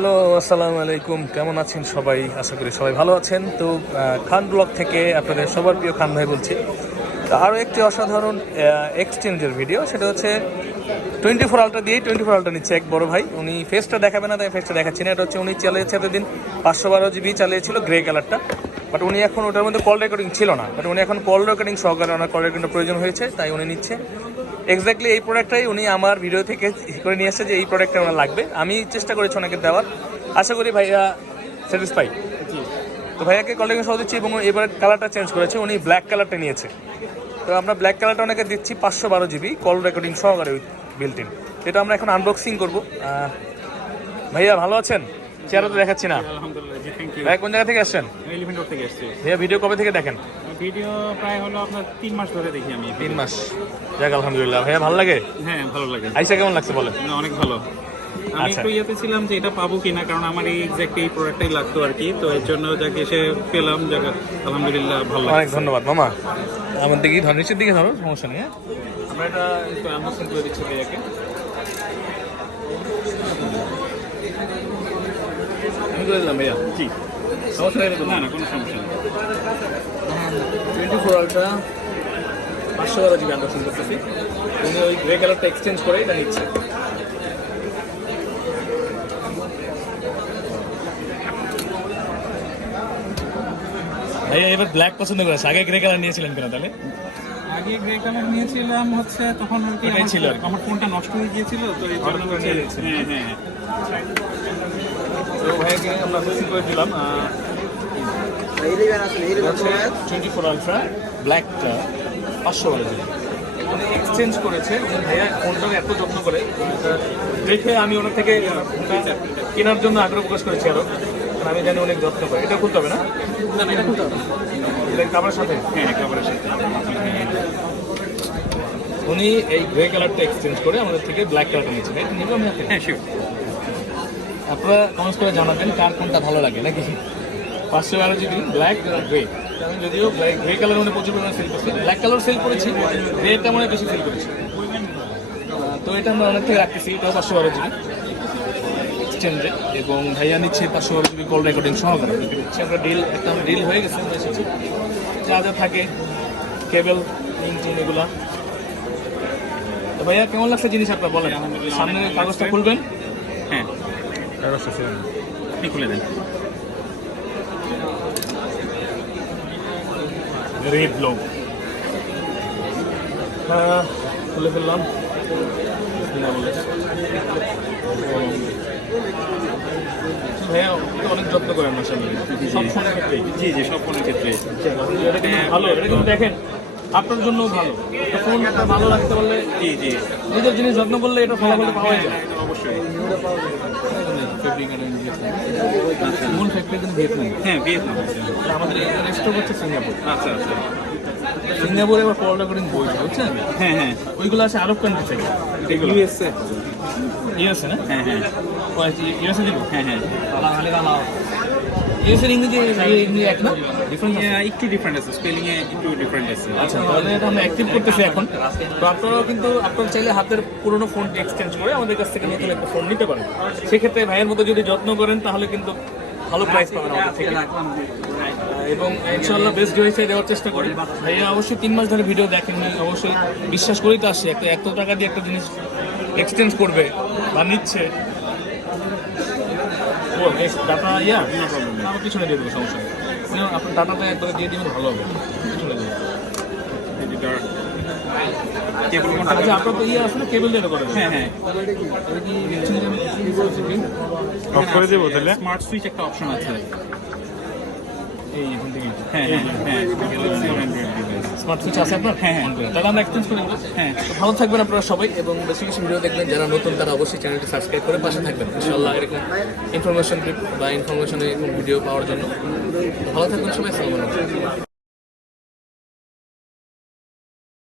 Hello, আসসালামু আলাইকুম। কেমন আছেন সবাই? আশা করি সবাই ভালো আছেন। তো খান ব্লগ থেকে আপনাদের সবার প্রিয় খান ভাই বলছি। তো আরও একটি অসাধারণ এক্সচেঞ্জের ভিডিও, সেটা হচ্ছে 24 আলট্রা দিয়েই 24 আলট্রা নিচ্ছে এক বড় ভাই। উনি ফেসটা দেখাবে না, তাই ফেসটা দেখাচ্ছি না। এটা হচ্ছে উনি চালিয়েছে এতদিন 512 GB চালিয়েছিল গ্রে কালারটা, বাট উনি এখন ওটার মধ্যে কল রেকর্ডিং ছিল না, বাট উনি এখন কল রেকর্ডিং সহকারে ওনার কল রেকর্ডিংটা প্রয়োজন হয়েছে, তাই উনি নিচ্ছে। এক্স্যাক্টলি এই প্রোডাক্টটাই উনি আমার ভিডিও থেকে করে নিয়ে এসেছে যে এই প্রোডাক্টটা ওনার লাগবে। আমি চেষ্টা করেছি ওনাকে দেওয়ার, আশা করি ভাইয়া স্যাটিসফাই। তো ভাইয়াকে কল রেকর্ডিং সহ দিচ্ছি এবং এবার কালারটা চেঞ্জ করেছে, উনি ব্ল্যাক কালারটা নিয়েছে। তো আমরা ব্ল্যাক কালারটা ওনাকে দিচ্ছি 512 GB কল রেকর্ডিং সহকারে বিল্ট ইন। এটা আমরা এখন আনবক্সিং করবো। ভাইয়া ভালো আছেন? চেহারা তো দেখাচ্ছি না। আলহামদুলিল্লাহ, জি থ্যাংক ইউ। ভাই কোন জায়গা থেকে আসছেন? এলিফ্যান্ট রোড থেকে এসেছি। ভাইয়া ভিডিও কবে থেকে দেখেন? ভিডিও প্রায় হলো আপনার 3 মাস ধরে দেখি আমি। 3 মাস। যাক আলহামদুলিল্লাহ। ভাইয়া ভালো লাগে? হ্যাঁ, ভালো লাগে। আইসা কেমন লাগছে বলেন? না, অনেক ভালো। আমি আচ্ছা। একটু ইয়েতে ছিলাম যে এটা পাবো কিনা, কারণ আমার এই এক্সাক্ট এই প্রোডাক্টটাই লাগতো আর কি। তো এর জন্য যাকে এসে পেলাম, যাকে আলহামদুলিল্লাহ ভালো লাগে। অনেক ধন্যবাদ মামা। আমার দিকে ধর, নিচের দিকে ধরো, সমস্যা নেই। হ্যাঁ, আমরা এটা একটু আনবক্সিং করে দিচ্ছি ভাইয়াকে। আমি করে দিলাম ভাইয়া। জি, সমস্যা নেই তো? না না, কোনো সমস্যা নেই। 24 আলট্রা 512 GB আনবক্সিং করতেছি। উনি ওই গ্রে কালারটা এক্সচেঞ্জ করে এটা নিচ্ছে। ভাইয়া এবার ব্ল্যাক পছন্দ করেছে, আগে গ্রে কালার নিয়েছিলেন কেন তাহলে? আগে গ্রে কালার নিয়েছিলাম হচ্ছে তখন আর কি ওটাই ছিল আর কি। আমার ফোনটা নষ্ট হয়ে গিয়েছিল, তো এই জন্য করে নিয়ে নিয়েছেন। হ্যাঁ হ্যাঁ। তো ভাইয়াকে আমরা আনবক্সিং করে দিলাম। হচ্ছে 24 আলট্রা ব্ল্যাকটা 512 GB উনি এক্সচেঞ্জ করেছে। ভাইয়া ফোনটার এত যত্ন করে, দেখে আমি ওনার থেকে ফোনটা কেনার জন্য আগ্রহ প্রকাশ করেছি আরও। আমি জানি অনেক যত্ন করে। এটা খুলতে হবে না? না না, এটা খুলতে হবে। এটা কাভারের সাথে? হ্যাঁ, কাভারের সাথে। উনি এই গ্রে কালারটা এক্সচেঞ্জ করে আমাদের থেকে ব্ল্যাক কালারটা নিয়েছেন। এটা নিব আমি হাতে? হ্যাঁ, শিওর। আপনারা কমেন্টস করে জানাবেন কার কোনটা ভালো লাগে, নাকি 512 GB ব্ল্যাক গ্রে। আমি যদিও গ্রে কালার মানে প্রচুর পরিমাণে সেল করছি, ব্ল্যাক কালার সেল করেছি, গ্রেটা মানে বেশি সেল করেছি। তো এটা আমরা অনেক থেকে রাখতেছি। এটাও 512 GB এক্সচেঞ্জে, এবং ভাইয়া নিচ্ছে 512 GB কল রেকর্ডিং সহকারে। আমরা ডিল হয়ে গেছে, আমরা এসেছি। যা যা থাকে কেবল ইঞ্জিন এগুলা। তো ভাইয়া কেমন লাগছে জিনিস আপনার বলেন? সামনে কাগজটা খুলবেন? হ্যাঁ, কাগজটা ছিলেন, আপনি খুলে দেন। রেড লোক খুলে ফেললাম। ভাইয়া তো অনেক যত্ন করেন না সামনে সব ফোনের ক্ষেত্রেই। জি জি, সব ফোনের ক্ষেত্রে। এটা কিন্তু ভালো, এটা কিন্তু দেখেন আপনার জন্য ভালো। একটা ফোন একটা ভালো রাখতে পারলে, জি জি, নিজের জিনিস যত্ন করলে এটা ফলাফল পাওয়া যায়। অবশ্যই। মূল ফ্যাক্টরি কিন্তু ভিয়েতনাম। হ্যাঁ, ভিয়েতনাম আছে। আমাদের রেস্টক হচ্ছে সিঙ্গাপুর। আচ্ছা আচ্ছা। সিঙ্গাপুরে আবার কল রেকর্ডিং বইছে, বুঝছেন? হ্যাঁ হ্যাঁ, ওইগুলো আছে আরব কান্ট্রি থেকে। এগুলো ইউএসএ। ইউএসএ না? হ্যাঁ হ্যাঁ ইউএসএ দিব? হ্যাঁ হ্যাঁ। ইউএসএর ইংরেজি ইংরেজি এক না? ডিফারেন্স আছে? একটু ডিফারেন্ট আছে, স্পেলিং এ একটু ডিফারেন্ট আছে। আচ্ছা, তাহলে এটা আমরা অ্যাক্টিভ করতেছি এখন। তো আপনারাও কিন্তু আপনারা চাইলে হাতের পুরোনো ফোনটি এক্সচেঞ্জ করে আমাদের কাছ থেকে নতুন একটা ফোন নিতে পারেন। সেক্ষেত্রে ভাইয়ের মতো যদি যত্ন করেন তাহলে কিন্তু ভালো প্রাইস পাবেন আমাদের থেকে। এবং ইনশাআল্লাহ বেস্ট ডিভাইসে দেওয়ার চেষ্টা করি। ভাইয়া অবশ্যই 3 মাস ধরে ভিডিও দেখেননি, অবশ্যই বিশ্বাস করেই তো আসছে এত টাকা দিয়ে একটা জিনিস এক্সচেঞ্জ করবে বা নিচ্ছে। ও ডাটা আমার পিছনে দিয়ে দেবো, সমস্যা নেই। আপনার ডাটাটা একবার দিয়ে দিবেন, ভালো হবে। পিছনে দেবো। কেবল আচ্ছা, আপনার তো আছে না, কেবল দিয়ে করেন? হ্যাঁ হ্যাঁ, অফ করে দেবো তাহলে? স্মার্ট সুইচ একটা অপশন আছে। এই এখান থেকে। হ্যাঁ হ্যাঁ হ্যাঁ, স্মার্ট সুইচ আছে আপনার? হ্যাঁ হ্যাঁ। তাহলে আমরা এক্সচেঞ্জ করে দেবো। হ্যাঁ, তো ভালো থাকবেন আপনারা সবাই, এবং বেশি বেশি ভিডিও দেখবেন। যারা নতুন তারা অবশ্যই চ্যানেলটি সাবস্ক্রাইব করে পাশে থাকবেন ইনশাআল্লাহ, এরকম ইনফরমেশন বা ইনফরমেশনে ভিডিও পাওয়ার জন্য। ভালো থাকবেন সবাই, আসসালামু আলাইকুম।